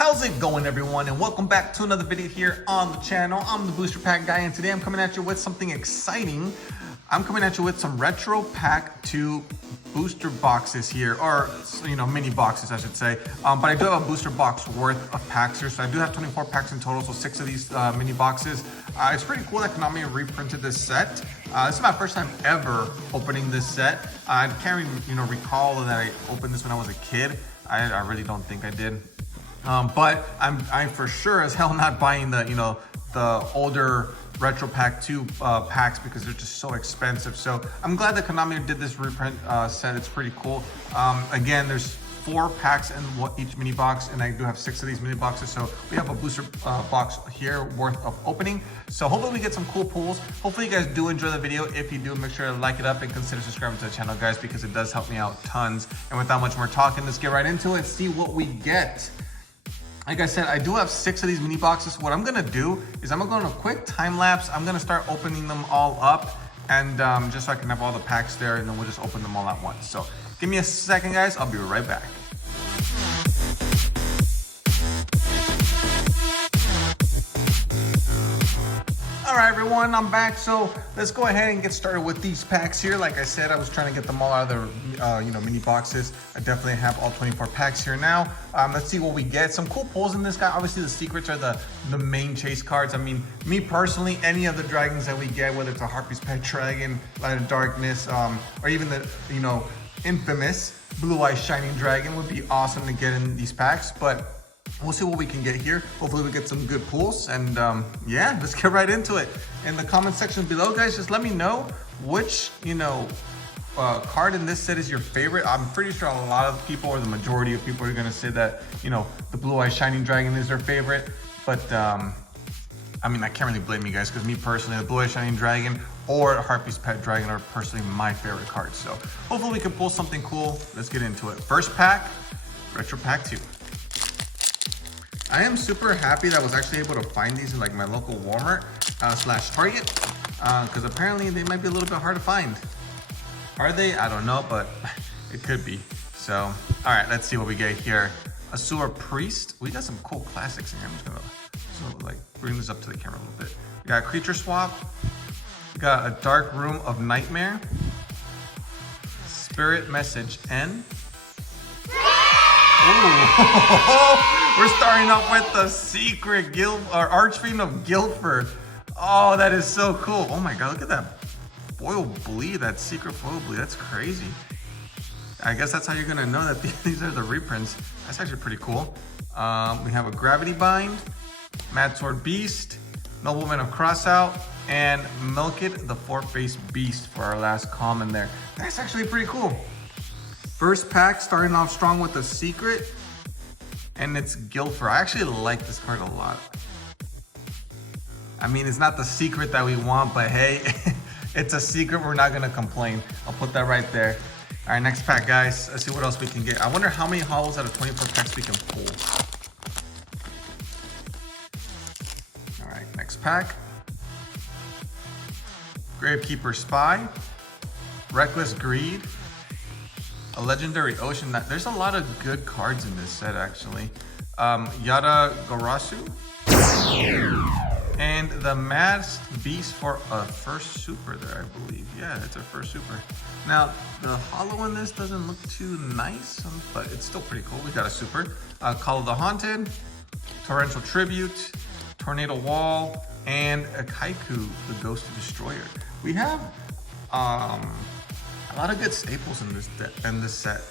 How's it going, everyone, and welcome back to another video here on the channel. I'm the Booster Pack Guy, and today I'm coming at you with something exciting. I'm coming at you with some Retro Pack 2 booster boxes here, or mini boxes I should say, but I do have a booster box worth of packs here, so I do have 24 packs in total, so 6 of these mini boxes. It's pretty cool that Konami reprinted this set. This is my first time ever opening this set. I can't even recall that I opened this when I was a kid. I really don't think I did. But I'm for sure as hell not buying the older Retro Pack 2 packs because they're just so expensive. So I'm glad that Konami did this reprint set. It's pretty cool. Again, there's 4 packs in each mini box, and I do have 6 of these mini boxes. So we have a booster box here worth of opening. So hopefully we get some cool pulls. Hopefully you guys do enjoy the video. If you do, make sure to like it up and consider subscribing to the channel, guys, because it does help me out tons. And without much more talking, let's get right into it and see what we get. Like I said, I do have 6 of these mini boxes. What I'm gonna do is I'm gonna go on a quick time lapse. I'm gonna start opening them all up, and just so I can have all the packs there, and then we'll just open them all at once. So give me a second, guys. I'll be right back. All right, everyone, I'm back. So let's go ahead and get started with these packs here. Like I said, I was trying to get them all out of the mini boxes. I definitely have all 24 packs here now. Let's see what we get. Some cool pulls in this guy. Obviously, the secrets are the main chase cards. I mean, me personally, any of the dragons that we get, whether it's a Harpy's Pet Dragon, Light of Darkness, or even the infamous Blue Eyes Shining Dragon, would be awesome to get in these packs. But we'll see what we can get here. Hopefully we get some good pulls, and yeah, let's get right into it. In the comment section below, guys, just let me know which card in this set is your favorite. I'm pretty sure a lot of people, or the majority of people, are gonna say that the Blue Eyes Shining Dragon is their favorite. But I mean, I can't really blame you guys, because me personally, the Blue Eyes Shining Dragon or Harpy's Pet Dragon are personally my favorite cards. So hopefully we can pull something cool. Let's get into it. First pack, Retro Pack 2. I am super happy that I was actually able to find these in like my local Walmart / Target, because apparently they might be a little bit hard to find. Are they? I don't know, but it could be. So, all right, let's see what we get here. Asura Priest. We got some cool classics in here. I'm just gonna bring this up to the camera a little bit. We got Creature Swap. We got a Dark Room of Nightmare. Spirit Message N. Ooh. We're starting off with the secret Archfiend of Guildford. Oh, that is so cool. Oh my god, look at that foil bleed, that secret foil bleed. That's crazy. I guess that's how you're gonna know that these are the reprints. That's actually pretty cool. We have a Gravity Bind, Mad Sword Beast, Nobleman of Crossout, and Milk It, the 4-faced beast, for our last common there. That's actually pretty cool. First pack, starting off strong with the secret, and it's Guildford. I actually like this card a lot. I mean, it's not the secret that we want, but hey, it's a secret. We're not gonna complain. I'll put that right there. All right, next pack, guys. Let's see what else we can get. I wonder how many holos out of 24 packs we can pull. All right, next pack. Gravekeeper Spy, Reckless Greed, a Legendary Ocean. There's a lot of good cards in this set, actually. Yada Gorasu, and the Masked Beast for a first super there, I believe. Yeah, it's our first super. Now, the holo in this doesn't look too nice, but it's still pretty cool. We got a super. Call of the Haunted, Torrential Tribute, Tornado Wall, and a Kaiku, the Ghost Destroyer. We have a lot of good staples in this set.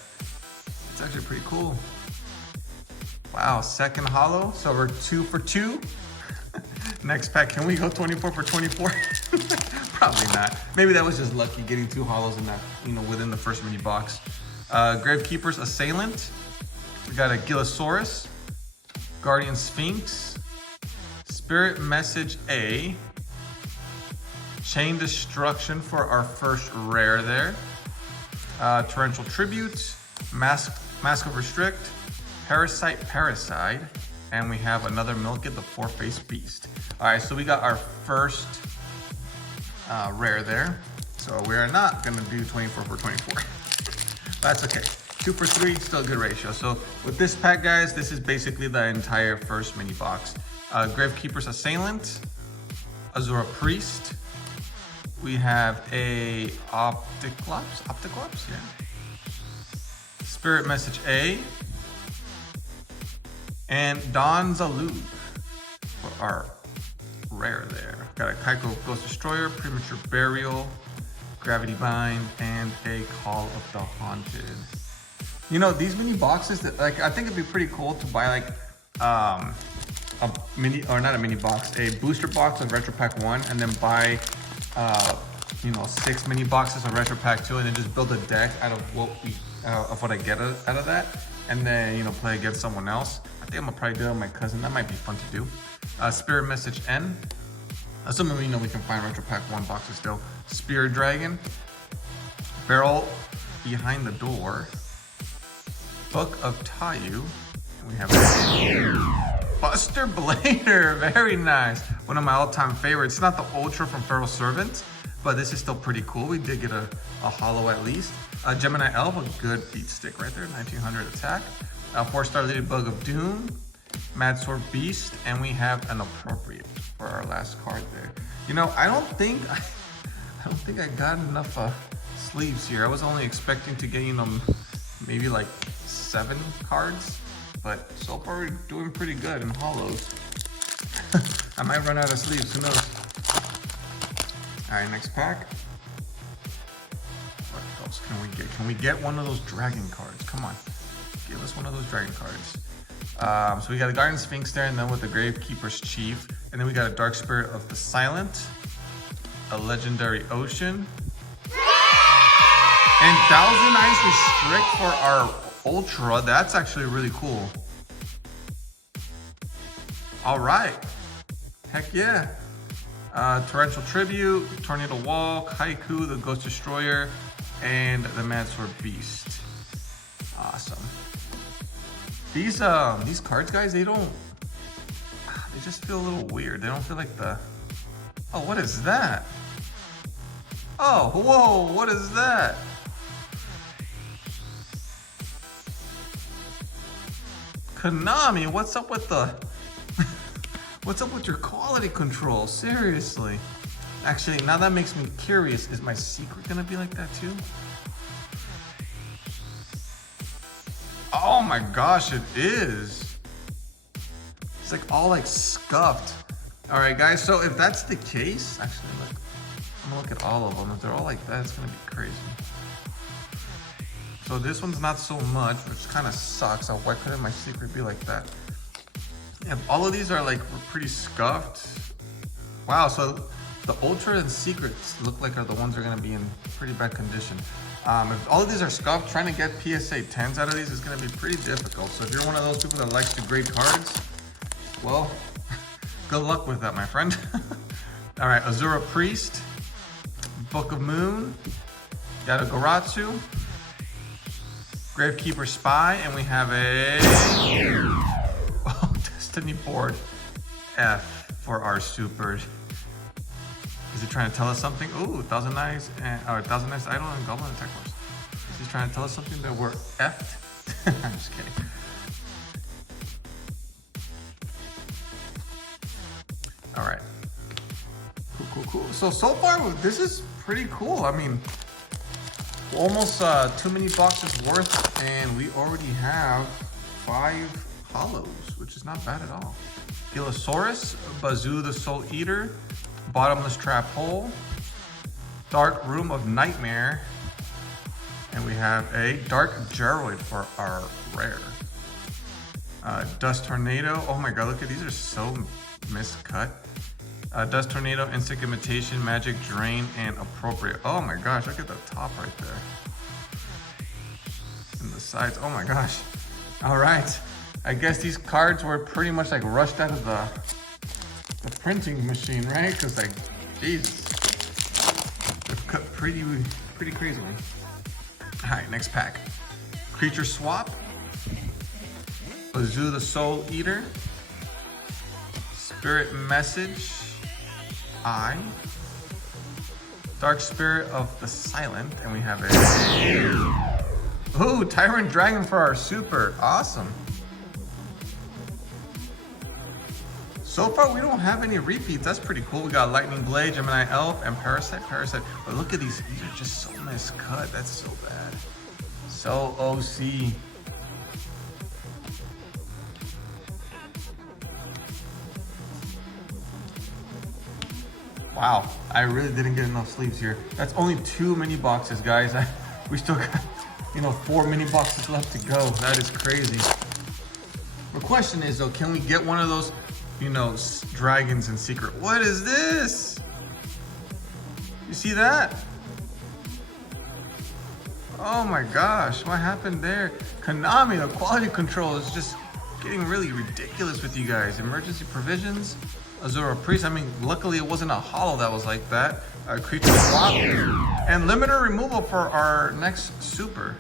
It's actually pretty cool. Wow, second holo, so we're 2 for 2. Next pack, can we go 24 for 24? Probably not. Maybe that was just lucky getting 2 holos in that, within the first mini box. Gravekeeper's Assailant. We got a Gillosaurus, Guardian Sphinx, Spirit Message A, Chain Destruction for our first rare there, Torrential Tribute, Mask of Restrict, Parasite, and we have another Milk It, the 4-faced beast. All right, so we got our first rare there. So we are not gonna do 24 for 24. That's okay. 2 for 3, still a good ratio. So with this pack, guys, this is basically the entire first mini box. Gravekeeper's Assailant, Azura Priest. We have a Opticlops, yeah. Spirit Message A. And Don Zalug for our rare there. Got a Kaiko Ghost Destroyer, Premature Burial, Gravity Bind, and a Call of the Haunted. You know, these mini boxes, that like, I think it'd be pretty cool to buy like a mini, or not a mini box, a booster box of Retro Pack 1, and then buy you know, 6 mini boxes of Retro Pack 2, and then just build a deck out of what I get out of that, and then, you know, play against someone else. I think I'm gonna probably do it with my cousin. That might be fun to do. Spirit Message N. Assuming we know we can find Retro Pack 1 boxes still. Spirit Dragon. Barrel Behind the Door. Book of Tayu. And we have Buster Blader. Very nice. One of my all-time favorites. It's not the Ultra from Feral Servant, but this is still pretty cool. We did get a holo at least. Gemini Elf, a good beat stick right there. 1900 attack. 4-star Lady Bug of Doom. Mad Sword Beast, and we have an appropriate for our last card there. You know, I don't think I got enough sleeves here. I was only expecting to get, you know, maybe like 7 cards, but so far we're doing pretty good in holos. I might run out of sleeves, who knows? All right, next pack. What else can we get? Can we get one of those dragon cards? Come on, give us one of those dragon cards. So we got a Guardian Sphinx there, and then with the Gravekeeper's Chief. And then we got a Dark Spirit of the Silent, a Legendary Ocean, and 1000 Ice Restrict for our Ultra. That's actually really cool. All right. Heck yeah. Torrential Tribute, Tornado Wall, Haiku, the Ghost Destroyer, and the Mad Sword Beast. Awesome. These cards, guys, they just feel a little weird. They don't feel like the, oh, what is that? Oh, whoa, what is that? Konami, what's up with the, what's up with your quality control? Seriously. Actually, now that makes me curious. Is my secret gonna be like that too? Oh my gosh, it is. It's like all like scuffed. All right, guys, so if that's the case, actually, look, I'm gonna look at all of them. If they're all like that, it's gonna be crazy. So this one's not so much, which kind of sucks. So why couldn't my secret be like that? Yeah, all of these are like pretty scuffed. Wow, so the Ultra and Secrets look like are the ones that are gonna be in pretty bad condition. If all of these are scuffed, trying to get PSA 10s out of these is going to be pretty difficult. So if you're one of those people that likes to grade cards, well, good luck with that, my friend. All right, Azura Priest, Book of Moon, Yatagarasu, Gravekeeper Spy, and we have a Destiny Board F for our supers. Is he trying to tell us something? Ooh, 1000 Eyes and 1000 Eyes Idol and Goblin Attack Force. Is he trying to tell us something that we're effed? I'm just kidding. All right. Cool. So far, this is pretty cool. I mean, almost 2 mini boxes worth, and we already have 5 holos, which is not bad at all. Gilosaurus, Bazoo the Soul Eater, Bottomless Trap Hole, Dark Room of Nightmare, and we have a Dark Geroid for our rare. Dust Tornado. Oh my god, look at these, are so miscut. Dust Tornado, Insect Imitation, Magic Drain, and Appropriate. Oh my gosh, look at the top right there. And the sides, oh my gosh. All right, I guess these cards were pretty much like rushed out of the printing machine, right? Because like, Jesus, they're cut pretty crazily. All right, next pack. Creature Swap, Bazoo the Soul Eater, Spirit Message, Dark Spirit of the Silent, and we have a Ooh, Tyrant Dragon for our super. Awesome. So far, we don't have any repeats. That's pretty cool. We got Lightning Blade, Gemini Elf, and Parasite. But look at these. These are just so miscut. That's so bad. So OC. Wow, I really didn't get enough sleeves here. That's only 2 mini boxes, guys. We still got, 4 mini boxes left to go. That is crazy. The question is though, can we get one of those, dragons in secret? What is this? You see that? Oh my gosh, what happened there? Konami, the quality control is just getting really ridiculous with you guys. Emergency provisions, Azura Priest. I mean, luckily it wasn't a holo that was like that. Creature swap. And limiter removal for our next super.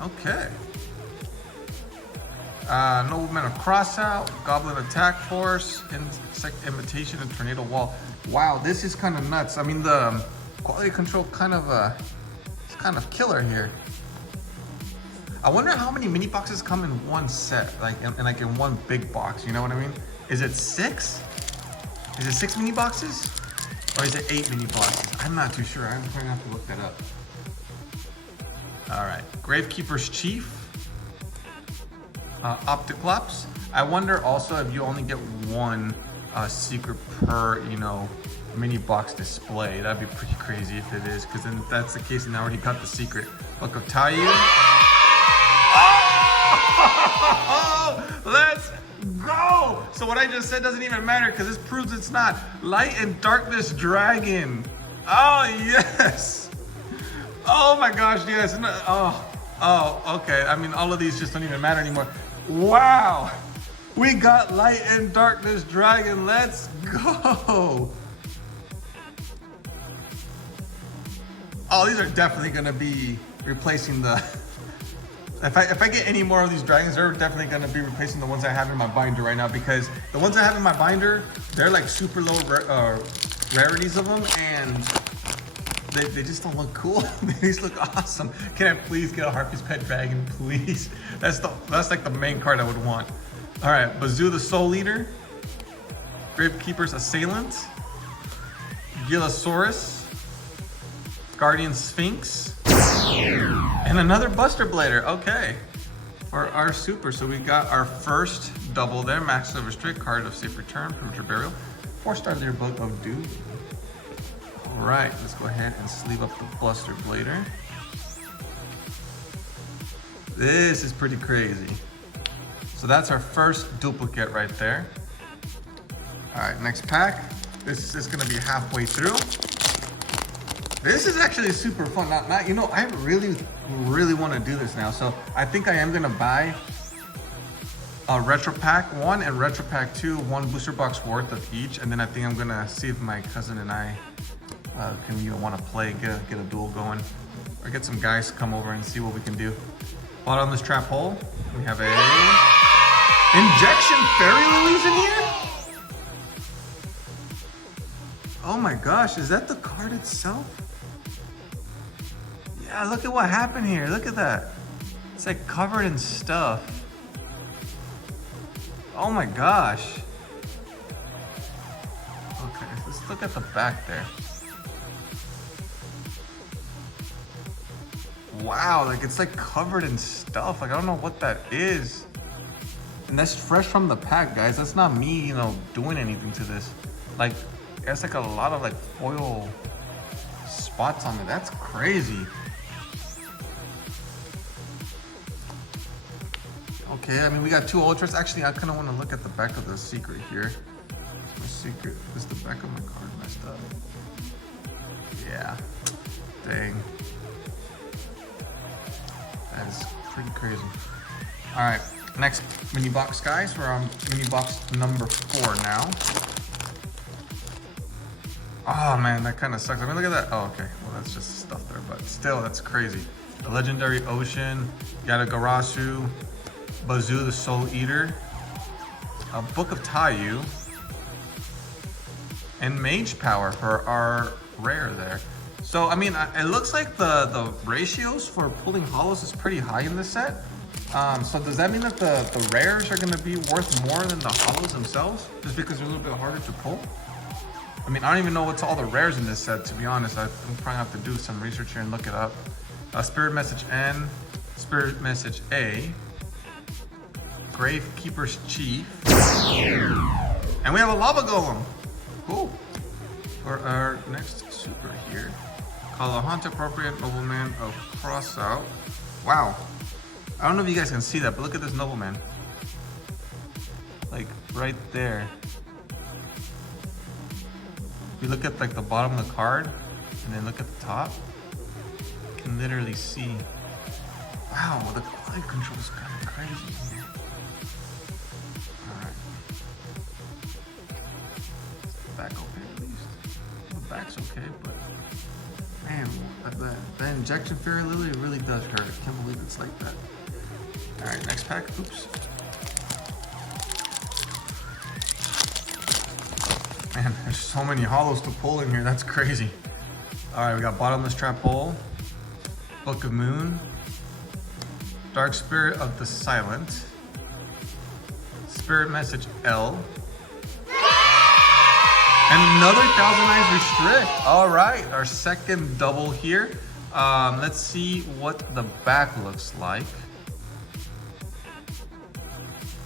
Okay. Nobleman of Crossout, Goblin Attack Force, Insect Imitation, and Tornado Wall. Wow, this is kind of nuts. I mean, the quality control it's kind of killer here. I wonder how many mini boxes come in one set, like in one big box. You know what I mean? Is it 6? Is it 6 mini boxes, or is it 8 mini boxes? I'm not too sure. I'm going to have to look that up. All right, Gravekeeper's Chief. Opticlops. I wonder also if you only get one secret per, mini box display. That'd be pretty crazy if it is, because then if that's the case, and I already got the secret. Book of Tayu. Oh, let's go! So what I just said doesn't even matter, because this proves it's not. Light and Darkness Dragon. Oh, yes. Oh my gosh, yes. Oh, okay. I mean, all of these just don't even matter anymore. Wow, we got Light and Darkness Dragon. Let's go. Oh, these are definitely gonna be replacing the, if I get any more of these dragons, they're definitely gonna be replacing the ones I have in my binder right now, because the ones I have in my binder, they're like super low rarities of them, and they just don't look cool. They just look awesome. Can I please get a Harpy's Pet Dragon, please? That's like the main card I would want. All right, Bazoo the Soul Eater, Gravekeeper's Assailant, Gilosaurus, Guardian Sphinx, and another Buster Blader. Okay, for our super. So we got our first double there, Max of Restrict, Card of Safe Return, Premature Burial, 4-star Leader Book of Doom. All right, let's go ahead and sleeve up the Buster Blader. This is pretty crazy. So that's our first duplicate right there. All right, next pack. This is gonna be halfway through. This is actually super fun. I really want to do this now. So I think I am gonna buy a Retro Pack 1 and Retro Pack 2, 1 booster box worth of each, and then I think I'm gonna see if my cousin and I can want to play, get a duel going, or get some guys to come over and see what we can do. While on this trap hole, we have a Injection Fairy Lilies in here. Oh my gosh, is that the card itself? Yeah, look at what happened here. Look at that. It's like covered in stuff. Oh my gosh. Okay, let's look at the back there. Wow, like it's like covered in stuff. Like I don't know what that is. And that's fresh from the pack, guys. That's not me, doing anything to this. Like, it's like a lot of like foil spots on it. That's crazy. Okay, I mean, we got 2 ultras. Actually, I kind of want to look at the back of the secret here. My secret is the back of my card messed up. Yeah, dang. That is pretty crazy. All right, next mini box, guys. We're on mini box number 4 now. Oh man, that kind of sucks. I mean, look at that. Oh, okay. Well, that's just stuff there, but still, that's crazy. The Legendary Ocean, Yatagarasu, Bazoo the Soul Eater, a Book of Tayu, and Mage Power for our rare there. So, I mean, it looks like the ratios for pulling holos is pretty high in this set. So does that mean that the rares are gonna be worth more than the holos themselves? Just because they're a little bit harder to pull? I mean, I don't even know what's all the rares in this set, to be honest. I'm probably have to do some research here and look it up. Spirit Message N, Spirit Message A, Gravekeeper's Chief, and we have a Lava Golem. Cool. For our next super here, Kalahanta Appropriate Nobleman of Crossout. Wow. I don't know if you guys can see that, but look at this nobleman. Like right there. If you look at like the bottom of the card and then look at the top, you can literally see. Wow, the quality control is kind of crazy. Alright. Back okay at least. The back's okay, but man, that injection fairy lily really does hurt. I can't believe it's like that. Alright, next pack. Oops. Man, there's so many holos to pull in here. That's crazy. Alright, we got Bottomless Trap Bowl, Book of Moon, Dark Spirit of the Silent, Spirit Message L, and another Thousand Eyes Restrict. Alright, our second double here. Let's see what the back looks like.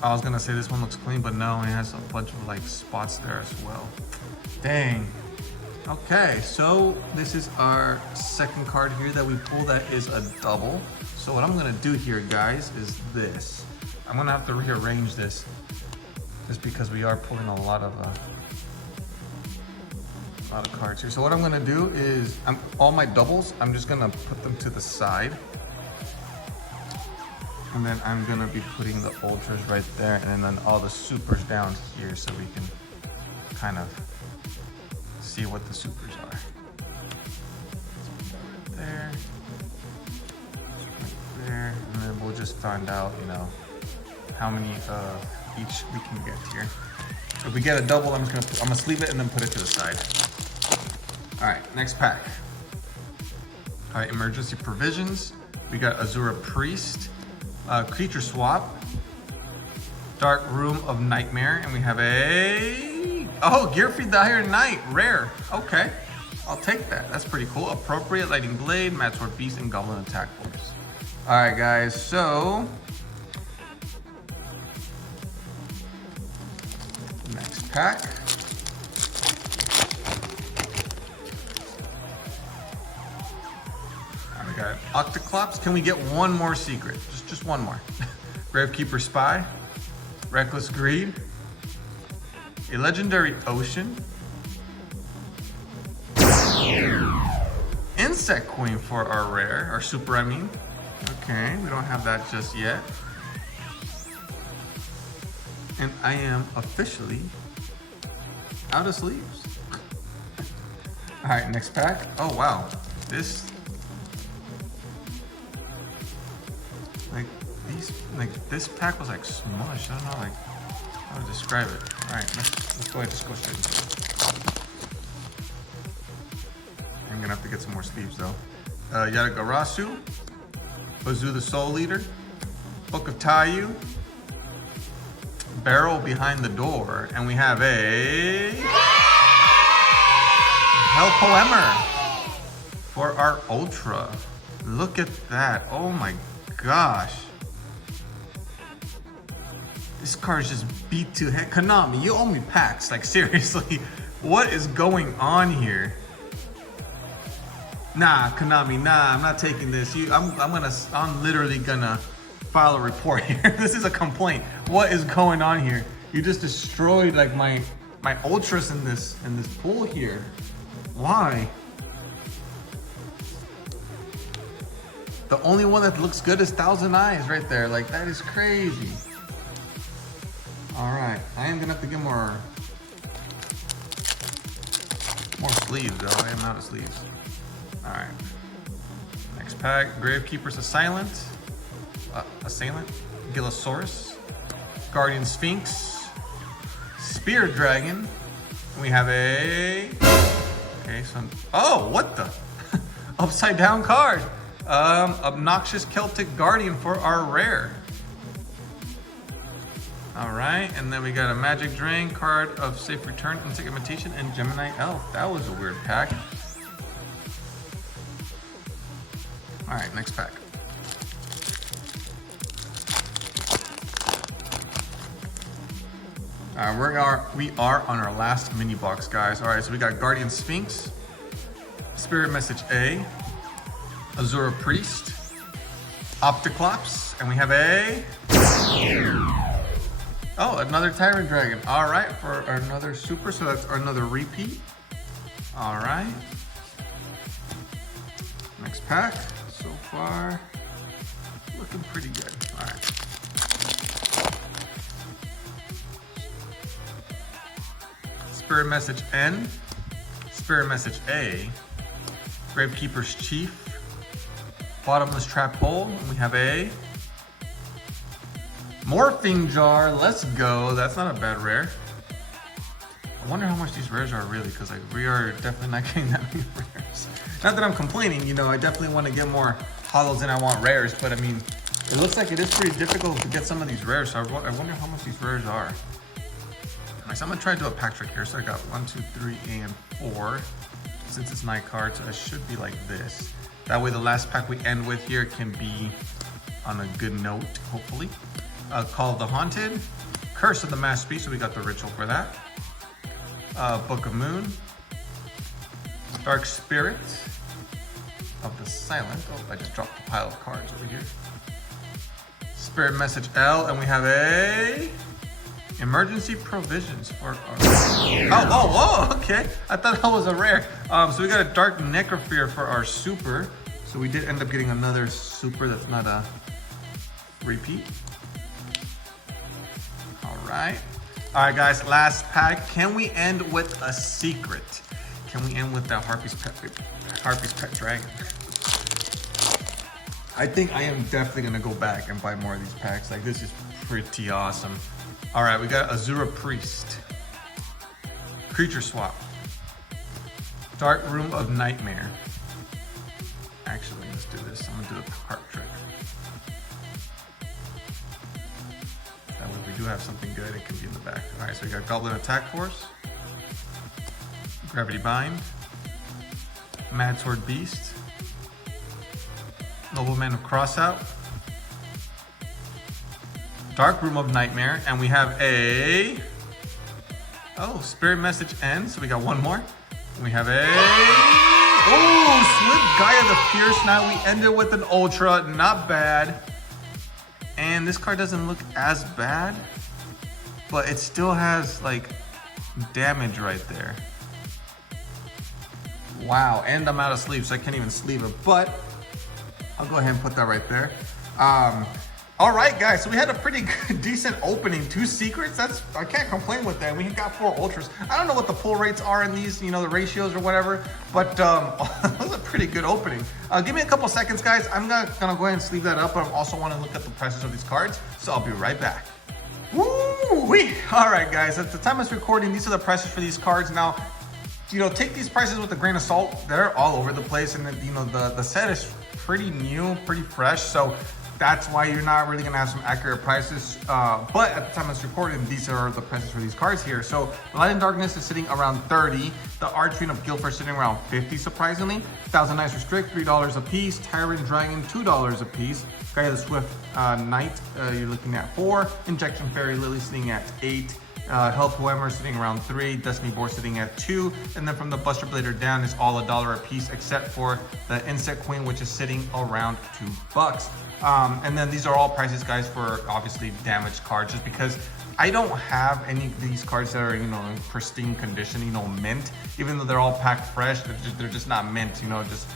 I was gonna say this one looks clean, but no, it has a bunch of like spots there as well. Dang. Okay, so this is our second card here that we pull that is a double. So what I'm gonna do here, guys, is this. I'm gonna have to rearrange this just because we are pulling a lot of cards here. So what I'm gonna do is, all my doubles, I'm just gonna put them to the side. And then I'm gonna be putting the ultras right there and then all the supers down here so we can kind of see what the supers are. Right there, right there, and then we'll just find out, you know, how many of each we can get here. If we get a double, I'm gonna sleeve it and then put it to the side. All right, next pack. All right, Emergency Provisions. We got Azura Priest. Creature Swap, Dark Room of Nightmare, and we have Gearfried the Iron Knight, rare. Okay, I'll take that. That's pretty cool. Appropriate Lightning Blade, Matsword Beast, and Goblin Attack Force. All right, guys. So next pack. We got Octoclops. Can we get one more secret? Just one more. Gravekeeper Spy, Reckless Greed, a Legendary Ocean, Insect Queen for our rare, our super, I mean. Okay, we don't have that just yet. And I am officially out of sleeves. All right, next pack. Oh wow, this pack was like smushed. I don't know like how to describe it. All right, let's go ahead, just go straight. I'm gonna have to get some more sleeves though. Yatagarasu, Bazu the Soul Leader, Book of Taiyu, Barrel Behind the Door, and we have a Hellpoemer for our Ultra. Look at that. Oh my gosh. This card is just beat to heck. Konami, you owe me packs. Like seriously, what is going on here? Nah, Konami, nah, I'm not taking this. I'm literally gonna file a report here. This is a complaint. What is going on here? You just destroyed like my ultras in this pool here. Why? The only one that looks good is Thousand Eyes right there. Like that is crazy. All right, I am gonna have to get more sleeves though. I am out of sleeves. All right, next pack, Gravekeeper's Assailant, Gillosaurus, Guardian Sphinx, Spear Dragon, and we have a, okay, so, oh, what the? upside down card. Obnoxious Celtic Guardian for our rare. All right, and then we got a Magic Drain, card of Safe Return, Insect Imitation, and Gemini Elf. That was a weird pack. All right, next pack. We are on our last mini box, guys. All right, so we got Guardian Sphinx, Spirit Message A, Azura Priest, Opticlops, and we have another Tyrant Dragon. All right, for another super, so that's another repeat. All right. Next pack, so far, looking pretty good. All right. Spirit Message N, Spirit Message A, Gravekeeper's Chief, Bottomless Trap Hole, and we have a Morphing Jar. Let's go. That's not a bad rare. I wonder how much these rares are really, because like we are definitely not getting that many rares. Not that I'm complaining, you know, I definitely want to get more holos than I want rares, but I mean, it looks like it is pretty difficult to get some of these rares, so I wonder how much these rares are. Alright, so I'm gonna try to do a pack trick here. So I got 1, 2, 3, and 4. Since it's 9 cards, it should be like this. That way the last pack we end with here can be on a good note, hopefully. Call of the Haunted, Curse of the Masked Beast, so we got the ritual for that. Book of Moon, Dark Spirit of the Silent. Oh, I just dropped a pile of cards over here. Spirit Message L, and we have a Emergency Provisions for our... Oh, okay. I thought that was a rare. So we got a Dark Necrophere for our super. So we did end up getting another super that's not a repeat. All right, guys, last pack. Can we end with a secret? Can we end with that Harpy's Pet Dragon? I think I am definitely gonna go back and buy more of these packs. Like, this is pretty awesome. All right, we got Azura Priest, Creature Swap, Dark Room of Nightmare. Actually, let's do this. I'm gonna do a card trick. That way, if we do have something good, it can be in the back. All right, so we got Goblin Attack Force, Gravity Bind, Mad Sword Beast, Nobleman of Crossout, Dark Room of Nightmare, and we have a Spirit Message N. So we got one more. And we have a Slip Gaia the Fierce. Now we ended with an Ultra, not bad. And this card doesn't look as bad, but it still has like damage right there. Wow, and I'm out of sleeve, so I can't even sleeve it, but I'll go ahead and put that right there. All right, guys, so we had a pretty good, decent opening. 2 secrets, I can't complain with that. We got 4 ultras. I don't know what the pull rates are in these, you know, the ratios or whatever, but that was a pretty good opening. Give me a couple seconds, guys. I'm gonna go ahead and sleeve that up, but I also want to look at the prices of these cards, so I'll be right back. Woo-wee! All right, guys, at the time of this recording, these are the prices for these cards. Now, you know, take these prices with a grain of salt. They're all over the place, and you know, the set is pretty new, pretty fresh, so that's why you're not really gonna have some accurate prices. But at the time of this recording, these are the prices for these cards here. So Light and Darkness is sitting around 30. The Archfiend of Guildford is sitting around 50, surprisingly. Thousand Knights Restrict, $3 a piece. Tyrant Dragon, $2 a piece. Gaia the Swift Knight, you're looking at 4. Injection Fairy Lily sitting at 8. Hell Poemer sitting around 3, Destiny Boar sitting at 2, and then from the Buster Blader down is all $1 a piece, except for the Insect Queen, which is sitting around $2. And then these are all prices, guys, for obviously damaged cards, just because I don't have any of these cards that are, you know, in pristine condition, you know, mint. Even though they're all packed fresh, they're just not mint, you know, just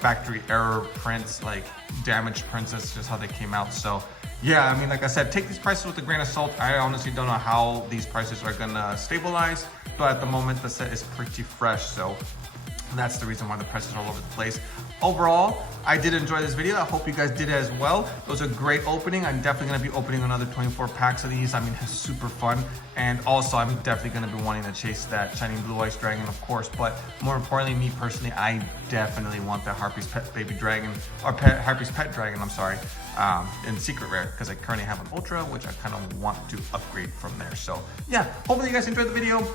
factory error prints, like damaged prints. That's just how they came out. So yeah, I mean, like I said, take these prices with a grain of salt. I honestly don't know how these prices are gonna stabilize, but at the moment the set is pretty fresh. So That's the reason why the presses are all over the place. Overall, I did enjoy this video. I hope you guys did as well. It was a great opening. I'm definitely gonna be opening another 24 packs of these. I mean, it's super fun. And also, I'm definitely gonna be wanting to chase that Shining Blue Ice Dragon, of course. But more importantly, me personally, I definitely want that Harpy's Pet Baby Dragon, or Harpy's Pet Dragon, I'm sorry, in Secret Rare, because I currently have an Ultra, which I kind of want to upgrade from there. So yeah, hopefully you guys enjoyed the video.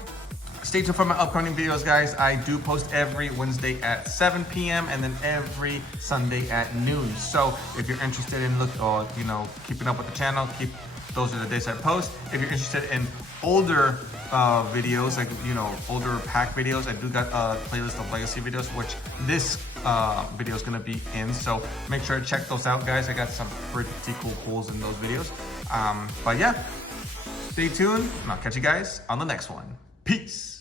Stay tuned for my upcoming videos, guys. I do post every Wednesday at 7 p.m. and then every Sunday at noon. So if you're interested in keeping up with the channel, those are the days I post. If you're interested in older videos, like older pack videos, I do got a playlist of legacy videos, which this video is gonna be in. So make sure to check those out, guys. I got some pretty cool pulls in those videos. But yeah, stay tuned, and I'll catch you guys on the next one. Peace.